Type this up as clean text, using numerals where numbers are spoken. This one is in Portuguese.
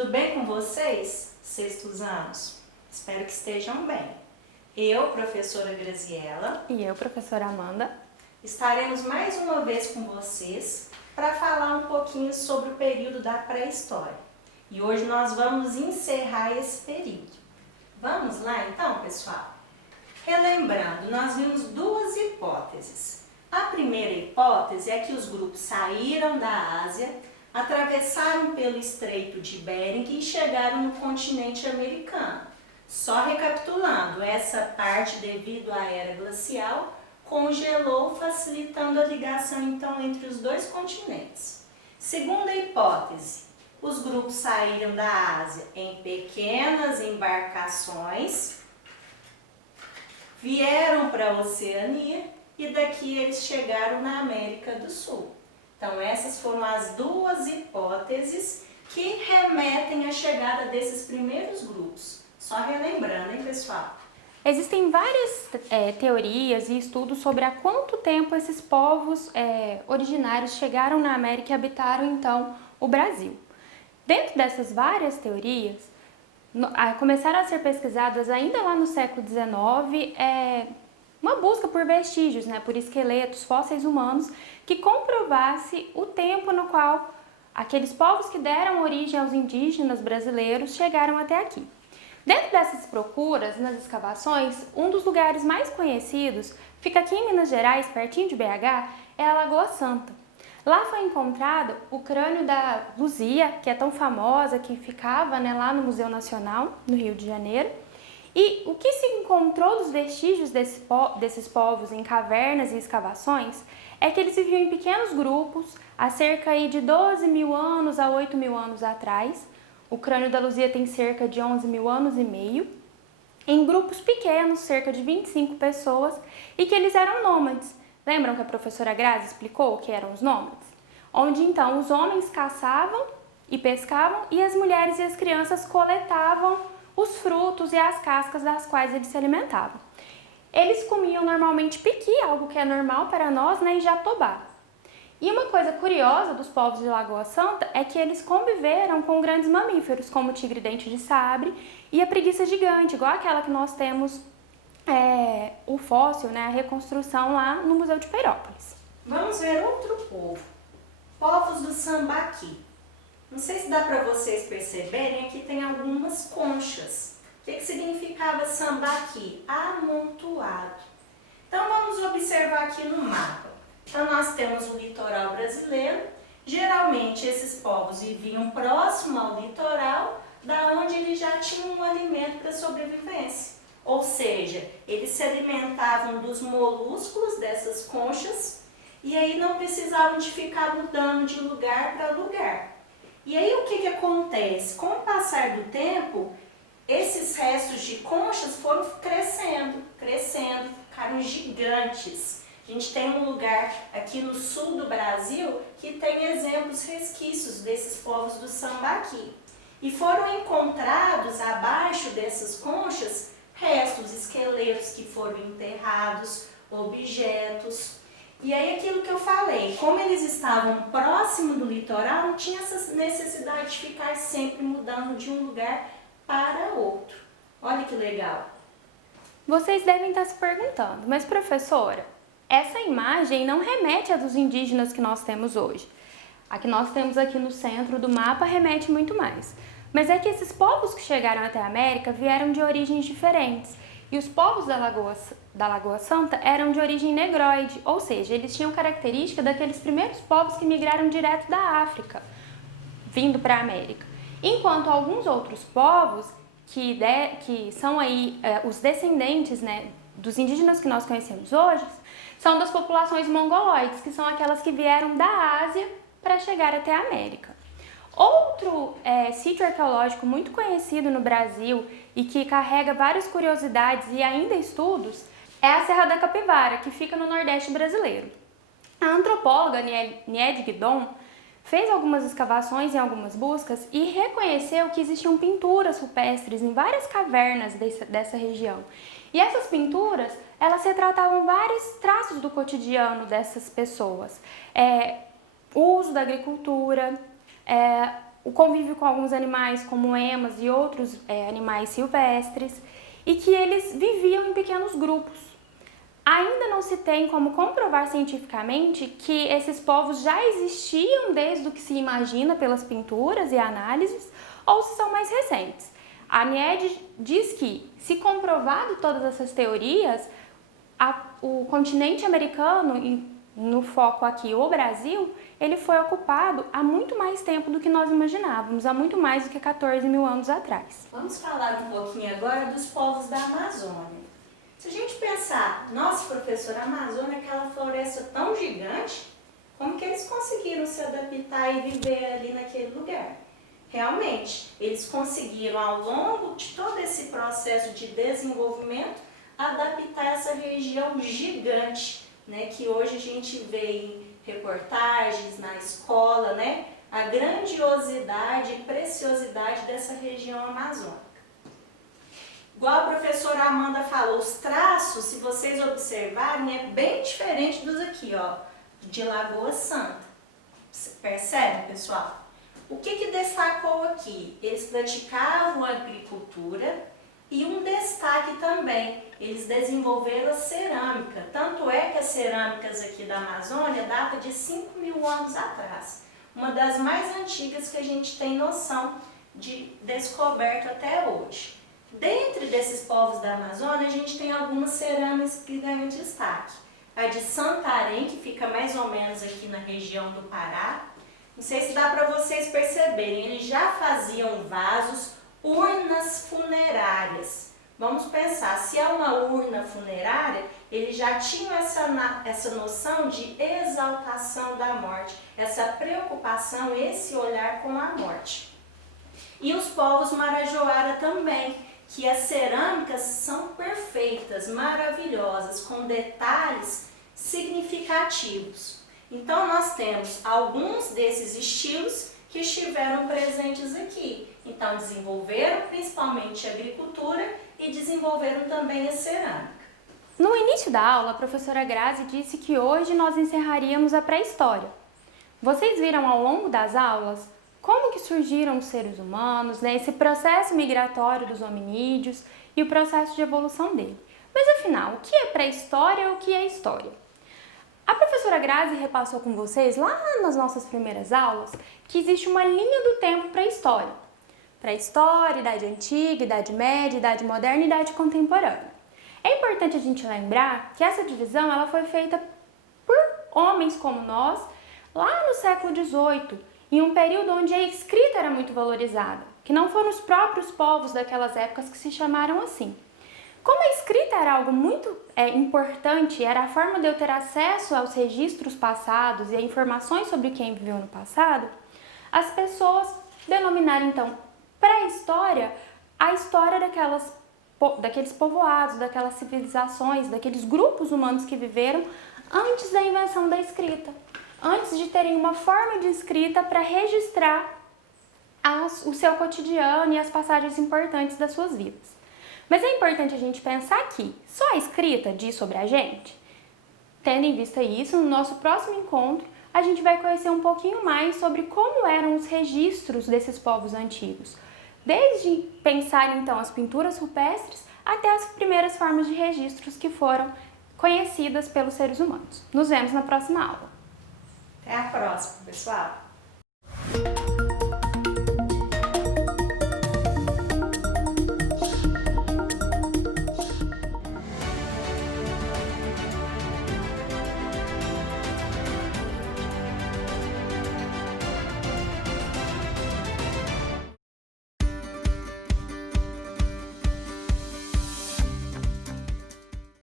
Tudo bem com vocês, sextos anos? Espero que estejam bem. Eu, professora Graziela, e eu, professora Amanda, estaremos mais uma vez com vocês para falar um pouquinho sobre o período da pré-história. E hoje nós vamos encerrar esse período. Vamos lá então, pessoal? Relembrando, nós vimos duas hipóteses. A primeira hipótese é que os grupos saíram da Ásia, atravessaram pelo Estreito de Bering e chegaram no continente americano. Só recapitulando, essa parte, devido à era glacial, congelou, facilitando a ligação então entre os dois continentes. Segunda hipótese, os grupos saíram da Ásia em pequenas embarcações, vieram para a Oceania e daqui eles chegaram na América do Sul. Então essas foram as duas hipóteses que remetem à chegada desses primeiros grupos. Só relembrando, hein, pessoal? existem várias teorias e estudos sobre há quanto tempo esses povos originários chegaram na América e habitaram então o Brasil. Dentro dessas várias teorias, começaram a ser pesquisadas ainda lá no século XIX uma busca por vestígios, por esqueletos, fósseis humanos, que comprovasse o tempo no qual aqueles povos que deram origem aos indígenas brasileiros chegaram até aqui. Dentro dessas procuras, nas escavações, um dos lugares mais conhecidos, fica aqui em Minas Gerais, pertinho de BH, é a Lagoa Santa. Lá foi encontrado o crânio da Luzia, que é tão famosa, que ficava lá no Museu Nacional, no Rio de Janeiro. E o que se encontrou dos vestígios desses povos em cavernas e escavações é que eles viviam em pequenos grupos, há cerca de 12 mil anos a 8 mil anos atrás. O crânio da Luzia tem cerca de 11 mil anos e meio, em grupos pequenos, cerca de 25 pessoas, e que eles eram nômades. Lembram que a professora Grazi explicou o que eram os nômades? Onde então os homens caçavam e pescavam e as mulheres e as crianças coletavam os frutos e as cascas das quais eles se alimentavam. Eles comiam normalmente piqui, algo que é normal para nós, e jatobá. E uma coisa curiosa dos povos de Lagoa Santa é que eles conviveram com grandes mamíferos, como o tigre-dente de sabre e a preguiça gigante, igual aquela que nós temos o fóssil, a reconstrução lá no Museu de Peirópolis. Vamos ver outro povo, povos do Sambaqui. Não sei se dá para vocês perceberem, aqui tem algumas conchas. O que significava sambaqui? Amontoado. Então vamos observar aqui no mapa. Então nós temos o litoral brasileiro. Geralmente esses povos viviam próximo ao litoral, da onde eles já tinham um alimento para sobrevivência. Ou seja, eles se alimentavam dos molúsculos dessas conchas e aí não precisavam de ficar mudando de lugar para lugar. E aí o que acontece? Com o passar do tempo, esses restos de conchas foram crescendo, ficaram gigantes. A gente tem um lugar aqui no sul do Brasil que tem exemplos, resquícios desses povos do Sambaqui. E foram encontrados abaixo dessas conchas restos, esqueletos que foram enterrados, objetos. E aí aquilo que eu falei, como eles estavam próximo do litoral, não tinha essa necessidade de ficar sempre mudando de um lugar para outro. Olha que legal! Vocês devem estar se perguntando, mas professora, essa imagem não remete à dos indígenas que nós temos hoje. A que nós temos aqui no centro do mapa remete muito mais. Mas é que esses povos que chegaram até a América vieram de origens diferentes. E os povos da Lagoa Santa eram de origem negroide, ou seja, eles tinham característica daqueles primeiros povos que migraram direto da África, vindo para a América. Enquanto alguns outros povos, que são aí os descendentes dos indígenas que nós conhecemos hoje, são das populações mongoloides, que são aquelas que vieram da Ásia para chegar até a América. Outro sítio arqueológico muito conhecido no Brasil e que carrega várias curiosidades e ainda estudos é a Serra da Capivara, que fica no Nordeste brasileiro. A antropóloga Nied Guidon fez algumas escavações e algumas buscas e reconheceu que existiam pinturas rupestres em várias cavernas dessa região. E essas pinturas, elas retratavam vários traços do cotidiano dessas pessoas. O uso da agricultura, o convívio com alguns animais como emas e outros animais silvestres, e que eles viviam em pequenos grupos. Ainda não se tem como comprovar cientificamente que esses povos já existiam desde o que se imagina pelas pinturas e análises, ou se são mais recentes. A NIED diz que, se comprovado todas essas teorias, o continente americano, no foco aqui o Brasil, ele foi ocupado há muito mais tempo do que nós imaginávamos, há muito mais do que 14 mil anos atrás. Vamos falar um pouquinho agora dos povos da Amazônia. Se a gente pensar, nossa professora, a Amazônia é aquela floresta tão gigante, como que eles conseguiram se adaptar e viver ali naquele lugar? Realmente, eles conseguiram, ao longo de todo esse processo de desenvolvimento, adaptar essa região gigante, né, que hoje a gente vê em reportagens na escola, né, a grandiosidade e preciosidade dessa região amazônica. Igual a professora Amanda falou, os traços, se vocês observarem, é bem diferente dos aqui, ó, de Lagoa Santa. Percebe, pessoal? O que destacou aqui? Eles praticavam a agricultura e um destaque também, eles desenvolveram a cerâmica. Tanto é que as cerâmicas aqui da Amazônia datam de 5 mil anos atrás. Uma das mais antigas que a gente tem noção de descoberto até hoje. Dentre desses povos da Amazônia, a gente tem algumas cerâmicas que ganham destaque. A de Santarém, que fica mais ou menos aqui na região do Pará. Não sei se dá para vocês perceberem, eles já faziam vasos, urnas funerárias. Vamos pensar, se é uma urna funerária, eles já tinham essa noção de exaltação da morte, essa preocupação, esse olhar com a morte. E os povos Marajoara também, que as cerâmicas são perfeitas, maravilhosas, com detalhes significativos. Então nós temos alguns desses estilos que estiveram presentes aqui. Então desenvolveram principalmente a agricultura e desenvolveram também a cerâmica. No início da aula, a professora Grazi disse que hoje nós encerraríamos a pré-história. Vocês viram ao longo das aulas como que surgiram os seres humanos, né, esse processo migratório dos hominídeos e o processo de evolução dele. Mas afinal, o que é pré-história e o que é história? A professora Grazi repassou com vocês lá nas nossas primeiras aulas que existe uma linha do tempo pré-história. Pré-história, Idade Antiga, Idade Média, Idade Moderna e Idade Contemporânea. É importante a gente lembrar que essa divisão ela foi feita por homens como nós lá no século XVIII, em um período onde a escrita era muito valorizada, que não foram os próprios povos daquelas épocas que se chamaram assim. Como a escrita era algo muito importante, era a forma de eu ter acesso aos registros passados e a informações sobre quem viveu no passado, as pessoas denominaram então pré-história a história daqueles povoados, daquelas civilizações, daqueles grupos humanos que viveram antes da invenção da escrita, antes de terem uma forma de escrita para registrar o seu cotidiano e as passagens importantes das suas vidas. Mas é importante a gente pensar que só a escrita diz sobre a gente? Tendo em vista isso, no nosso próximo encontro, a gente vai conhecer um pouquinho mais sobre como eram os registros desses povos antigos. Desde pensar então as pinturas rupestres até as primeiras formas de registros que foram conhecidas pelos seres humanos. Nos vemos na próxima aula. Até a próxima, pessoal!